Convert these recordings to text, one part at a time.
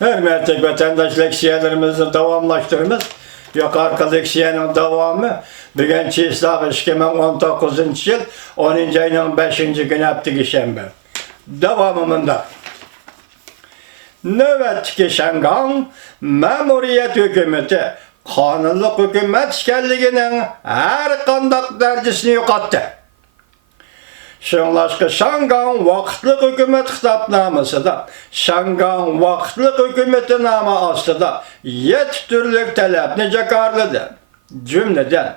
Hürmetli vatandaş leksiyelerimizi davamlaştırımız. Yukarı leksiyenin devamı bugün Çislak 2019 yıl 10. ayının 5. günü hafta şembe. Devamında. Nöbetçi Şangan Memuriyet Hükümeti kanunluk hükümet işgalliğinin her kandak dercisini yokattı. Şunlaşkı Şangan Vakıtlık Hükümet Kitapnaması da Şangan Vakıtlık Hükümeti namı astıda 7 türlük talepni cekarlıdı. Cümleden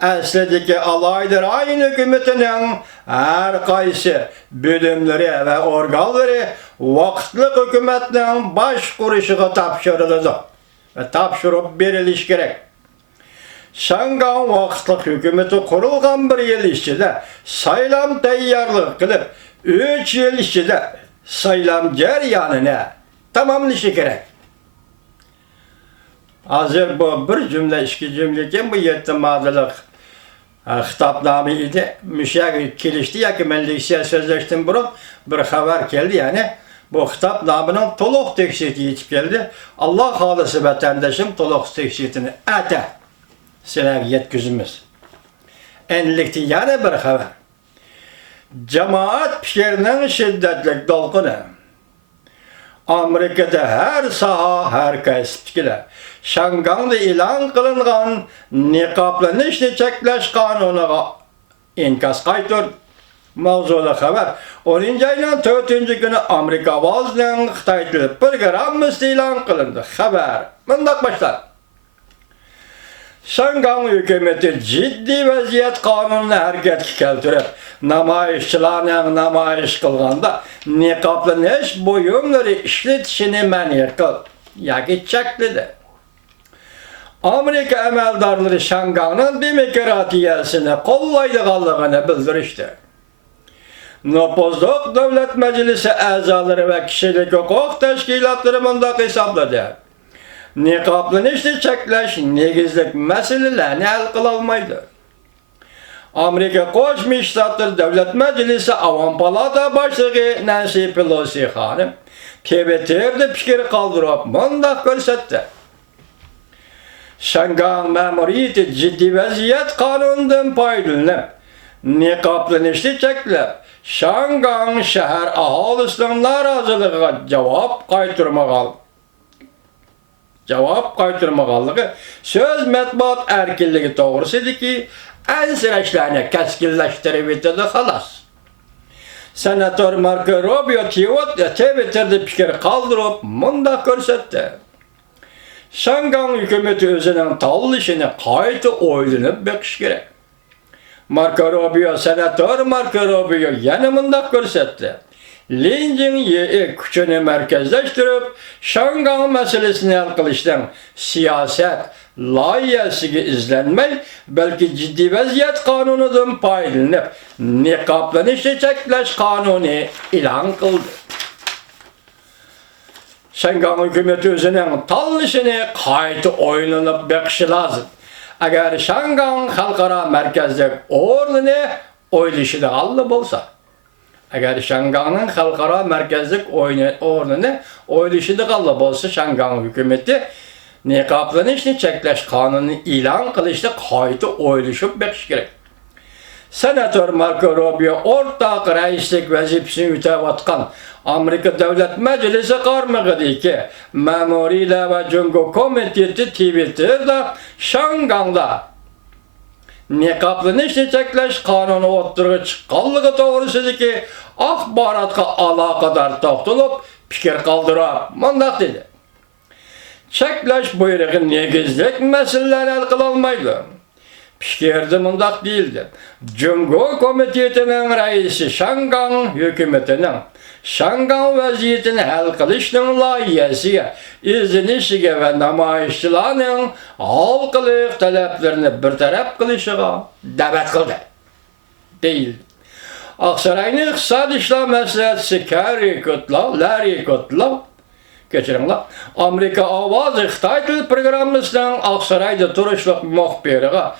Əsledeki alaydır aynı hükümetinin her kaysi bölümleri ve organları vakıtlık hükümetinin baş kuruşuğa tapşırıldı ve tapşırıp veriliş gerek. Şangan vakıtlık hükümeti kurulgan bir yıl içinde saylam tayyarlık kılıp 3 yıl içinde saylam ceryanına tamamlışı gerek. Hazır bu bir cümle, iki cümleken bu yettimadılık hitapname idi. Müşahit kilişti ya ki melliksiye sözleştim burun bir haber geldi yani. Bu hitapnamenin toluk teksiti yetip geldi. Allah halısı vatandaşım toluk teksitini ete sinek yetkizimiz. Enlikti yani bir haber. Cemaat fikirinin şiddetlik dolkunu. Amerika'da her saha, her kasıpçılar. Şangan'da ilan kılıngan niqablanışını çekleş kanununa inkas kaytır. Mavzulu haber. 10. ayının 4. günü Amerika vazının Xitay programımız ilan kılındı. Haber. Bundak başlar. Şangan hükümeti ciddi vaziyet kanununa hareket keltirip namayışçılarla namayiş kılganda niqablanış buyumları işletişini mani kıl. Yaki çeklidi. Amerika emeldarları Şangan'ın demokratiyasını kollaydıqallığını bildirişti. Nüfuzluq Devlet Meclisi azaları ve kişilik hukuk teşkilatları bunda hesapladı. Niqablanışını çekleş negizlik meselelerini hal kılalmaydı. Amerika Koşmuş Ştatlar Devlet Meclisi Avam Palata Başlığı Nancy Pelosi hanım Twitter'de fikir kaldırıp bunda görsetti. Şangan memuriyeti ciddi vaziyet kanunundan paylanıp niqablanışını çekilip Şangan şehir ahalisinin narazılığına cevap kaytırmağalığı söz matbuat erkinliği doğrusuydu ki en süreçlerini keskinleştirip bitirdi halas. Senatör Marco Rubio Twitter'de fikir kaldırıp bunda görsetti. Şangan hükümeti özünün tallışını kayıtı oylanıp bekiş gerek. Senatör Marco Rubio yanımında görsetti. Lincin küçünü merkezleştirip Şangan meselesini hal kılıştan siyaset layihəsini izlenmel belki ciddi vaziyet kanunudan paylanıp niqablanışı çekleş kanunu ilan kıldı. Şangan hükümeti özünün tallışını kayıtı oynanıp bekişi lazım. Eğer Şangan halkara merkezlik ornunu oylaşıda allı bolsa, eğer Şangan'ın halkara merkezlik ornunu oylaşıda allı bolsa Şangan hükümeti niqablanışını çekleş kanunu ilan kılışta kayıtı oylaşıp bekiş gerek. Senatör Marco Rubio ortak reislik vazifesini ütevatkan Amerika Devlet Meclisi karmıqıdı ki Memuriyle ve Cungo Komiteti Twitter'da Şangan'da niqablanışını çekleş kanunu oturuğa çıqqanlığı doğrusudur ki axbaratka alaqadar toxtulup fikir kaldırıp mundaq dedi. Çekleş buyruğun negizlik meseleleri hal kılalmaydı. Fikirde mundaq değildi. Cungo Komitetinin reisi Şangan hükümetinin Şangan vaziyetini hal kılışının layihəsiga, izinişige ve namayışçılarının halkılık taleplerini bir taraf kılışıga davet kıldı. Değil. Aksaray'ın İqtisad İşler Məsləhətçisi Larry Kudlow geçirinler. Amerika Avaz Xitay Dil Programımızdan Aksaray'da turuşluq muxbiriga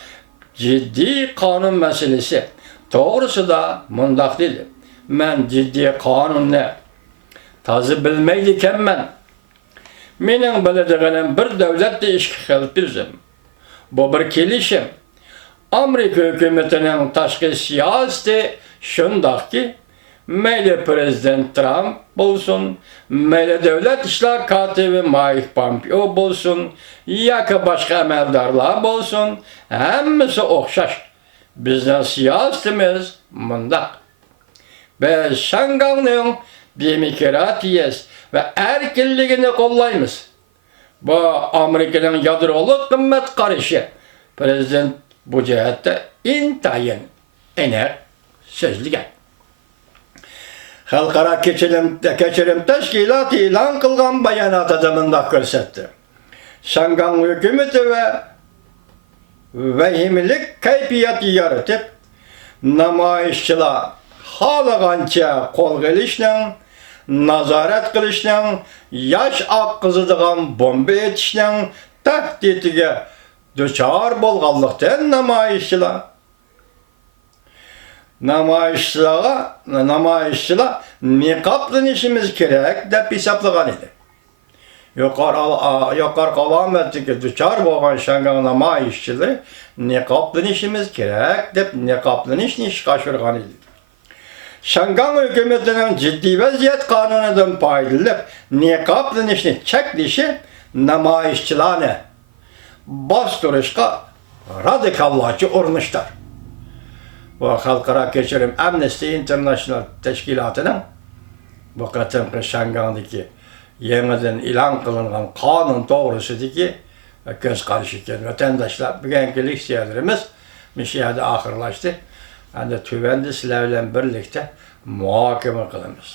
ciddi kanun meselesi. Doğrusu da mundaq dedi. Ben ciddi kanun ne? Tazı bilmeydiken ben. Mening biladiganim bir davlatda ishga xil tuzum. Bu bir kelishim. Amerika hükümetinin tashqi siyosati shundaqki, mayli prezident Trump bo'lsin, mayli davlat ishlar kotibi Mike Pompeo bo'lsin, yoki boshqa amaldorlar bo'lsin, hammasi o'xshash. Bizning siyosatimiz mundaq. Biz Şangangning demokratiyasi va erkinligini qo'llaymiz. Bu Amerikaning yadroluk qimmat qarashi. Prezident bu jihatda intayin aniq so'zlagan. Xalqaro kechirim tashkiloti e'lon qilgan bayonotida bunday ko'rsatdi. Shangang hukumati va vahimlik kayfiyati yaratib, namoyishchilar xohlagancha qo'lga olishning, nazorat qilishning, yosh oqqizadigan bomba etishning tahdidiga duchor bo'lganlikdan namoyishchilar niqoblanishimiz kerak deb hisoblagan edi. Yuqori alomatga duchor bo'lgan Shangang namoyishchilari niqoblanishimiz kerak deb niqoblanishni ishga oshirgan edi. Şanggang hükümetinin ciddi vaziyet kanunundan paydalanıp niqoblanishni cheklashi namoyishchilarni bostirishga radikallarcha urinishdir. Bu Xalqaro kechirim Amnesty International tashkilotining bu qatimqi Shangangdagi yangidan e'lon qilingan qonun to'g'risidagi ko'z qarashi ekan. Vatandoshlar, bugungi leksiyalarimiz shu yerda oxirlashdi. Endi tuvanda sizlar bilan birlikda muhokama qilamiz.